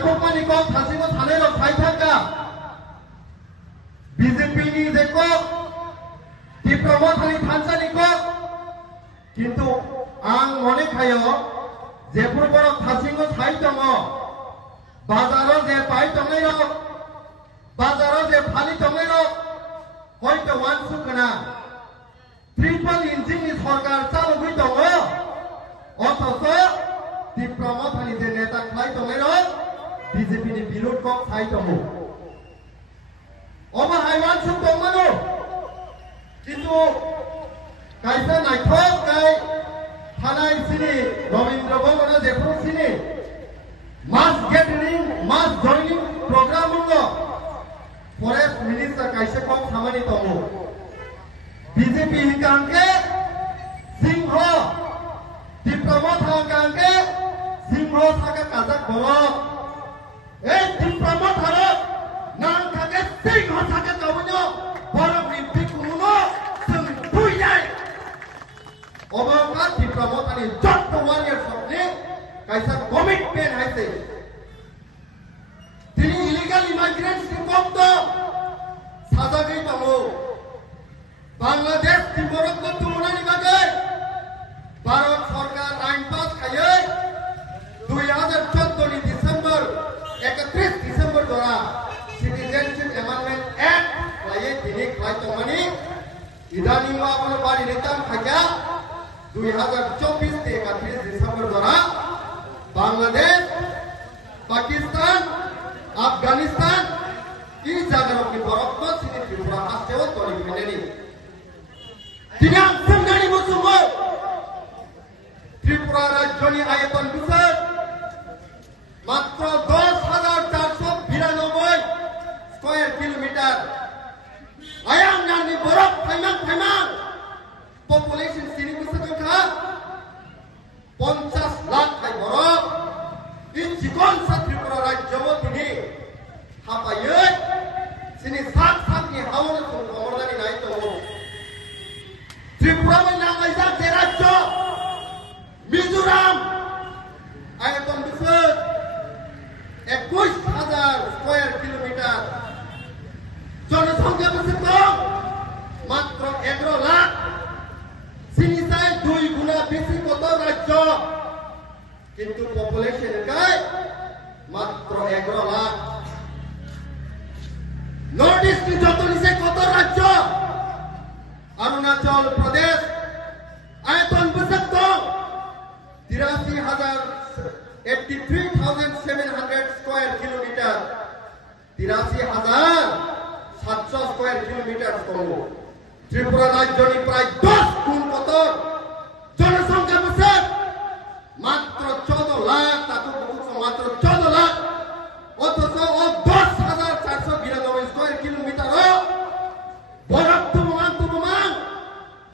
नायख'मानि कक थासिमो थानाय रक फाइथांगा बीजेपी नि जेको डिप्लोमा थानि थानसानि कक किन्तु आं मने खायो जेफोर बरक थासिमो थाइ दङ बाजाराव जे पाइ दंनाय रक बाजाराव जे फालि दंनाय रक हयतो वानसु गोना ट्रिपल इंजिननि सरकार चालुबाय दङ अथच डिप्लोमा थानि जे नेता खाइ दंनाय रक बीजेपी नि बिरोध कक थाइ दङ अबा हाइवानसु दंमोन किन्तु कायसा नायथक गाय थानाय सिनि रवीन्द्र भवन जेफोर सिनि मास गेदरिंग मास जॉइनिंग प्रोग्राम फरेस्ट मिनिस्टर कायसा कक खामानि दङ बीजेपी हिकांगे सिंह डिप्लोमा थांगांगे सिंह थाका काजाक बरक ए डिप्लोमा थारक नां थाके सिंह थाके दवनो बरक नि बिकुनो जों बुइनाय अबका डिप्लोमा थानि जट वारियर सबने कायसा कमिटमेन्ट हाइसे তিনি ইলিগাল ইমাইগ্রেন্টস नि कक्त साजागै दङ बांग्लादेश तिमरक तुलनानि बागै भारत सरकार आइन पास खायै 2014 नि डिसेम्बर 31 डिसेम्बर द्वारा सिटिजनशिप एमेंडमेंट एक्ट लायै दिनै खाय दंमानि इदानी माबनो बारि नेताम खाया 2024 के 31 डिसेम्बर द्वारा बांग्लादेश पाकिस्तान अफगानिस्तान ई जागाराव की बरफ को सिनि त्रिपुरा हास्टेव तोरि फैनायनि दिनै आं बुंनानै बुङो त्रिपुरा राज्यनि आयतन बिसोर मात्र 10,492 स्क्वायर किलोमीटर आयां नानि बरफ फाइमां पपुलेशन सिनि बिसोरखा 50 लाख खाय बरफ इ जिगन सा त्रिपुरा राज्यव दिनै हाबायै सिनि सातनि हावनो जों अमरनानै नाय दङ त्रिपुरा में नांलायजाक जे राज्य मिजोराम आयतन बिसोर 21,000 स्क्वायर किलोमीटर जनसंख्या बिसोर दं मात्र 11 लाख सिनिसाय 2 गुना बेसि कत राज्य किन्तु पपुलेशन काय मात्र 11 लाख नॉर्थ ईस्ट की जतनी से कत राज्य अरुणाचल प्रदेश आयतन बिसोर दं 83,700 स्क्वायर किलोमीटर 83,700 स्क्वायर किलोमीटर दङ त्रिपुरा राज्यनि प्राय 10 गुण कत जनसंख्या बिसोर मात्र 14 लाख ताकु मात्र 14 लाख अथच 10,492 स्क्वायर किलोमीटर बरफ तुममान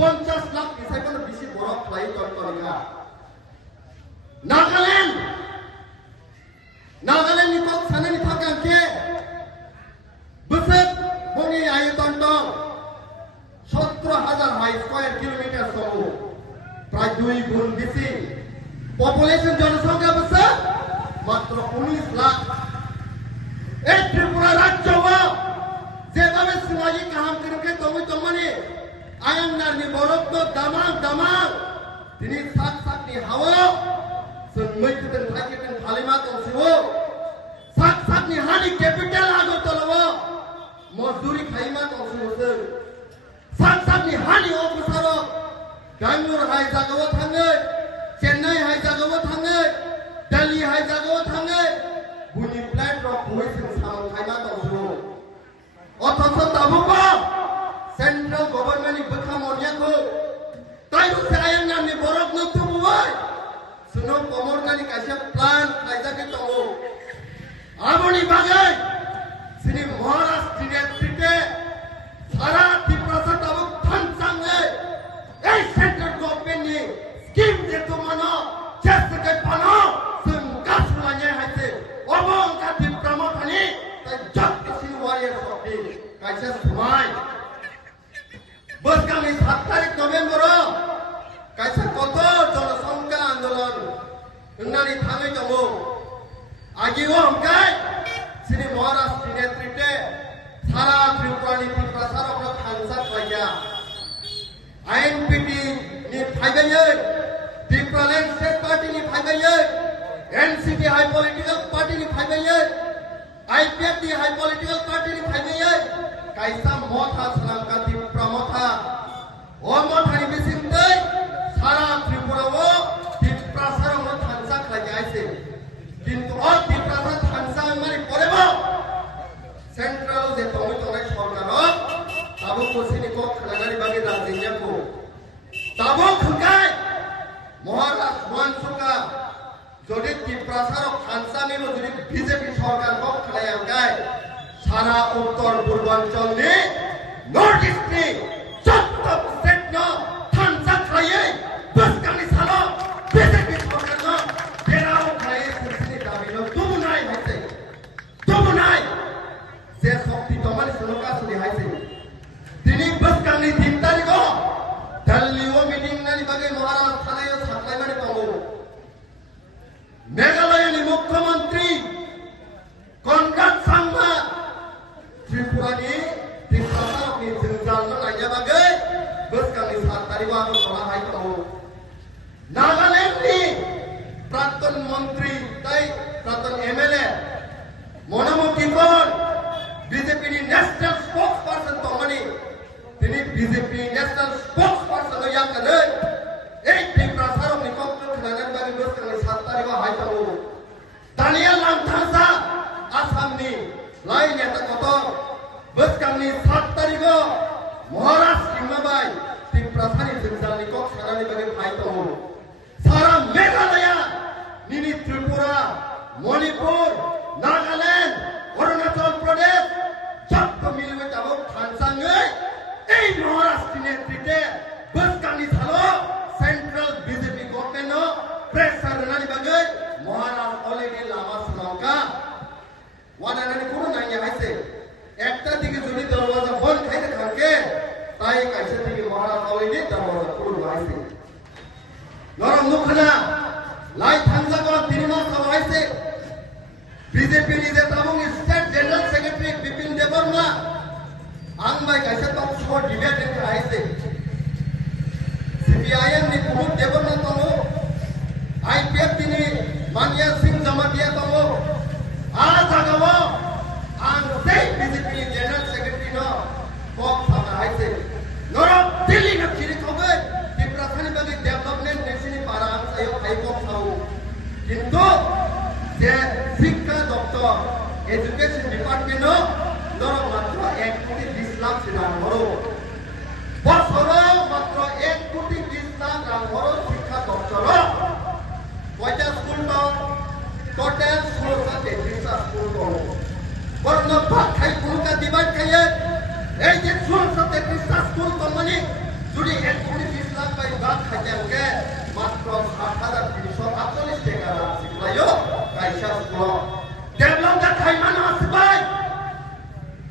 50 लाख बिसायखौनो बिसि बरफ लायो तरिका नागालैंड नि कक सानानि थाखांके बिसोर बनि आयतन दं 17,000 हाई स्क्वायर किलोमीटर दङ प्राय 2 गुण बेसि पपुलेशन जनसंख्या बिसोर मात्र 19 लाख এই ত্রিপুরা রাজ্য যেভাবে সামাজিক কাহাম করকে দমনি আয়াংনারনি বরফ দামাং তিনি সাকসাকনি হাওয়া जों मैखुदों थाखिदों थालिमा दंसिबो साकसाकनि हानि केपिटेल आगरतलाव मजदुरि खाइमा दंसिबो जों साकसाकनि हानि अफिसार बेंगलुर हाय जागाव थाङो चेन्नाई हाय जागाव थाङो दिल्ली हाय जागाव थाङो बुनि प्लेट रक होय जों साम खाइमा दंसिबो अथच दाबो सेंट्रल गवर्नमेंट नि बखा मनियाखौ ताइबो सेरायनानि बरफ नथुबोय सुनो कमरनानि कासे प्लान खायजाके दङ आबनि बागै सिनि महाराष्ट्र स्टेटे सारा त्रिपुरा दाबो थांचाङै এই सेंट्रल गवर्नमेंट नि स्कीम जेतो मानो चेष्टके पानो जों गासुलायनाय हायसे अबंका त्रिपुरा थानि ताइ जगसिन वारियर सबनि कासे समाय बसगांनि 7 तारिख नभेम्बर कासे कत जनसंख्या आंदोलन होननानै थाङै दङ আগেও हमkai sini Maharashtra नेतृत्वे सारा त्रिपुरानि प्रसारकनो थांसा खाया INPT नि फाइबायै Tripuraland State Party नि फाइबायै NCP High Political Party नि फाइबायै IPF नि High Political Party नि फाइबायै kaisa motha selangka Tripura motha o motha ni bisingtei सारा त्रिपुरा o Tripura sarong थांसा खाया aise কিন্তু ও Tripura थांसा माने परेबो सेंट्रल जे तंगै तंगै सरकार ताबो कोसिनि को खालानानै बागे राजियाखौ ताबो खुंखाय महाराष्ट्र मन्सुका যদি Tripura sarong थांसा निबो যদি বিজেপি সরকার को खालायांगाय सारा उत्तर पूर्वांचलनि नर्थ ईस्टनि चत्त स्टेटनो थांसा खायै बसकानि सालो बिजेपि सरकारनो जेराव खायै सिनि दाबिनो दुबुनाय हायसे दुबुनाय जे शक्ति तमानि सुनका सुनि हायसे दिनै बसकानि 3 तारिखो दिल्लीआव मिटिं नानि बागै महाराष्ट्र थानायाव साख्लायनानै दङ मेघालयनि मुख्यमंत्री कनराड सांमा त्रिपुरानि Tripura जोंजालनो लायनो बागै बसकानि 7 तारिखआव आरो खालामहाय दङ नागालैंडनि प्राक्तन मंत्री प्राक्तन MLA Manmohan Kaur BJP national spokesperson तमानी তিনি बीजेपी नेशनल स्पोक्स पर्सन याकनै এই Tripura sarong ni kokto khananan bagi boskangi 7 तारिखआव हायताङो दानिया लांथांसा आसामनि लाइ नेता कत बसकांनि 7 तारिखआव महाराष्ट्र सिंमाबाय Tripura सानि जोंजालनि कक सानानि बागै हायताङो सारा मेघालय निनि त्रिपुरा मणिपुर नागालैंड अरुणाचल प्रदेश जत्त मिलवे ताबो थांसाङै এই महाराष्ट्र नेतृत्वे बसकांनि सालो सेंट्रल बीजेपी गवर्नमेंटनो प्रेसार होनानै बागै महाराष्ट्र अलरेडी लामा सुनांका वादानानै कोनो नायनो हायसे একটা দিকে যদি দরওয়াজা বন্ধ খাইতে থাকে তাই কাইছে দিকে महाराष्ट्र अलरेडी दरवाजा खुलो हायसे नरम नुखना लाई थांजागो 3 मास हायसे बीजेपी नि जे तामुं state general secretary Bipin Debbarma आं बाय काइसे टक शो डिबेट नि हायसे सीपीआईएम नि प्रमुख देबबर्मा दङो आईपीएफ नि मानिया सिंह जमातिया दङो आ जागाव आं दै बीजेपी नि जनरल सेक्रेटरी न कक साना हायसे नरम दिल्ली न खिरि खबै Tripura सानि बागै डेभलपमेंट नेशननि पारा आं सायाव हाइकक साव किन्तु जे शिक्षा दप्तर एजुकेशन डिपार्टमेंट नरम मात्र 1 कोटी 20 लाख रां हरो बছराव मात्र 1 कोटी 20 लाख रां हरो शिक्षा दप्तर কয়টা স্কুল দং টোটাল 1633 স্কুল দং বর্ণ ভাগ খাই কোনটা ডিভাইড খাইয়ে এই যে 1633 স্কুল দং মানে যদি 1 কোটি 20 লাখ বাই ভাগ খাইতে মাত্র 7348 টাকা সিলাयो কাইসা স্কুল डेभलप का खाइमान आसबाय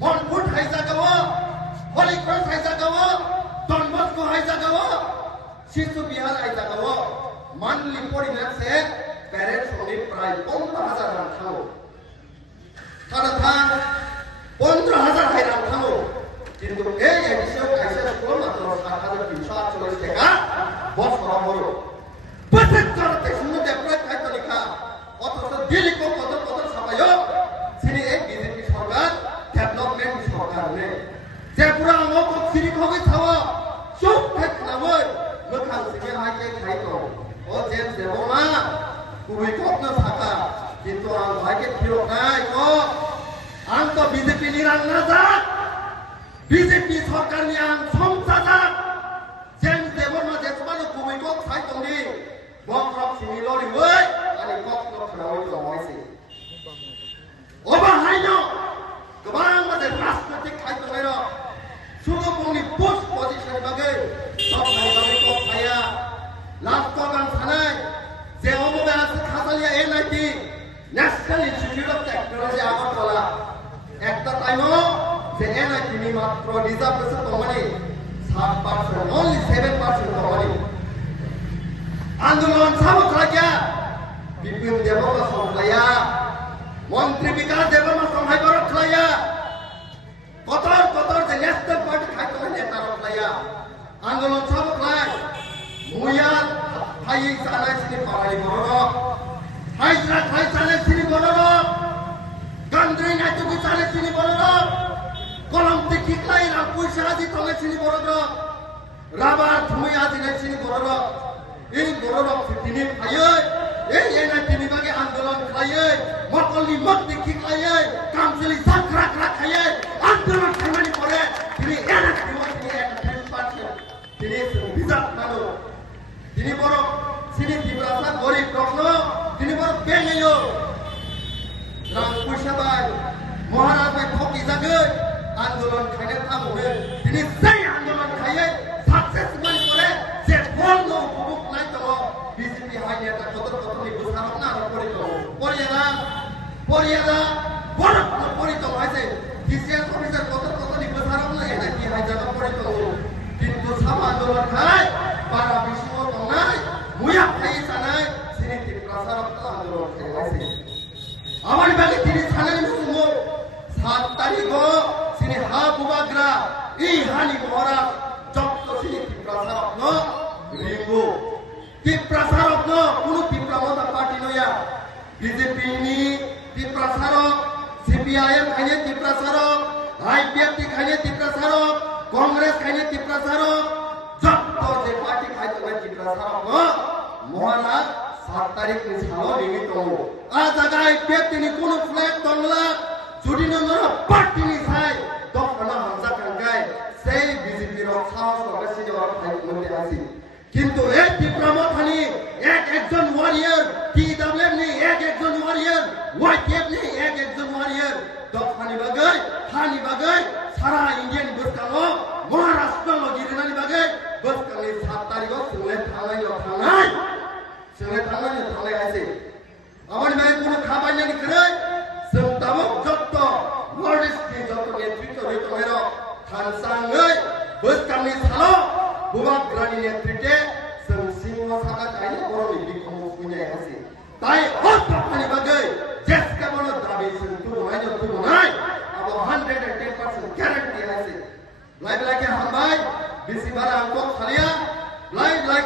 मनपुर हाइजागाव हलिक्रस हाइजागाव डनबस्को हाइजागाव शिशु बिहार हाइजागाव मान्थलि परिमाणसे पेरेंट्स होने प्राय 15000 रां थाङो थारा 15000 हाय रां थाङो किन्तु ए एडिसनाल काइसा स्कुल मात्र 7348 टाका बसराव हरो बोसोर करते सुनो डेभलप खाइतनिखा অথচ দিল্লি কো কদর কদর সাবায় সিনি এই বিজেপি সরকার ডেভেলপমেন্ট সরকার নে त्रिपुरा আমো কো সিনি খগৈ থাও চুপ থাকনাবৈ মোখাং সিনি হাইকে খাইতো ও যে দেবমা কুই কত থাকা কিন্তু আং হাইকে ফিরো নাই কো আং তো বিজেপি নি রাং না যা বিজেপি সরকার নি আং সংসাদা যেন দেবমা যেসমানো কুই কো খাইতনি বকরক সিনি লরি ওই ani kok no khawai to hoise oba haino gobang ma de राष्ट्रपति khai to ero sugo poni post position bagai top khai bagai ko khaya last ko gan thanai je omobe as khasalia NIT National Institute of Technology Agartala ekta taimo je NIT ni matro reservation tomani 7% only 7% tomani आंदोलन साबो खाया बिपिन देबबर्मा सरकाया মন্ত্রী বিকাশ দেববর্মা সহায় বড় খাইয়া কতর কতর যে national party খাইতো নেতা রখাইয়া আন্দোলন সব খাই মুয়া হাই সানাই সিনি পাড়াই বড় হাইজরা খাই সানাই সিনি বড় গান্দ্রী নাইতুকি সানাই সিনি বড় কলম তে কিকলাই না পয়সা দি তলে সিনি বড় রাবার থুমি আদি নাই সিনি বড় এই বড় তিনি খাইয়ে এই এনা তিনি বাগে আন্দোলন খাইয়ে মকলি মক্তি কিকলাইয়ে কামসলি সাকরা করা খাইয়ে আন্দোলন খাইমানি পরে তিনি এনা তিনি একটা পার্টি তিনি বিজাত মানো তিনি বড় সিনি ত্রিপুরা গরিব প্রশ্ন তিনি বড় বেঙ্গেও রাম পয়সা বাই মহারাজ বাই ঠকি জাগে আন্দোলন খাইনে থামবে তিনি সেই আন্দোলন খাইয়ে সাকসেসফুল করে যে ফল নো উপভোগ নাই তো বিজেপি হাই নেতা কত কত নি বুঝারক না পরিত পরিয়াদা বড় পরিত হইছে ডিসিএস অফিসার কত কত নি বুঝারক না এটা কি হাই জায়গা পরিত কিন্তু সাম আন্দোলন খাই বারা বিশ্ব তো নাই মুয়া খাই সানাই সিনি ত্রিপ্রাসার আন্দোলন খাইছে আমার বাগে তিনি ছানাই মুমো 7 তারিখ সিনি হা বুবাগ্রা এই হানি মহারাজ যত সিনি ত্রিপ্রাসার রিঙ্গু ত্রিপ্রাসার কোন ত্রিপ্রামতা পার্টি নয়া বিজেপি নি ত্রিপ্রাসার সিপিআইএম খাইনে ত্রিপ্রাসার আইপিএফটি খাইনে ত্রিপ্রাসার কংগ্রেস খাইনে ত্রিপ্রাসার যত যে পার্টি খাইতো ত্রিপ্রাসার মহারাজ 7 তারিখ নি সালো লিমিট আ জায়গায় আইপিএফটি নি কোন ফ্ল্যাগ তংলা যদি নন্দর পার্টি নি চাই দফনা হামজা কাঙ্গাই সেই বিজেপি র সাহস করে সিনিয়র ফাইট মধ্যে আসি কিন্তু এই ত্রিপ্রামথানি একজন ওয়ারিয়র টিডব্লিউএম নি একজন ওয়ারিয়র ওয়াইটিএফ নি একজন ওয়ারিয়র দফানি বাগৈ হানি বাগৈ সারা ইন্ডিয়ান বস্তানো মহারাষ্ট্র লগিরিনানি বাগৈ বস্তানি 7 তারিখ সুলে থালাই আছে আমার ভাই কোন খাবার নানি করে সন্তাব যত লর্ডিস্টি যত নেতৃত্ব হইতো মের খানসাঙ্গৈ বস্তানি সালো বুবাগ্রানি নেতৃত্বে সিংহ সাদা চাইলে বড় লিখি কম পুনে আছে তাই অত পানি বাগৈ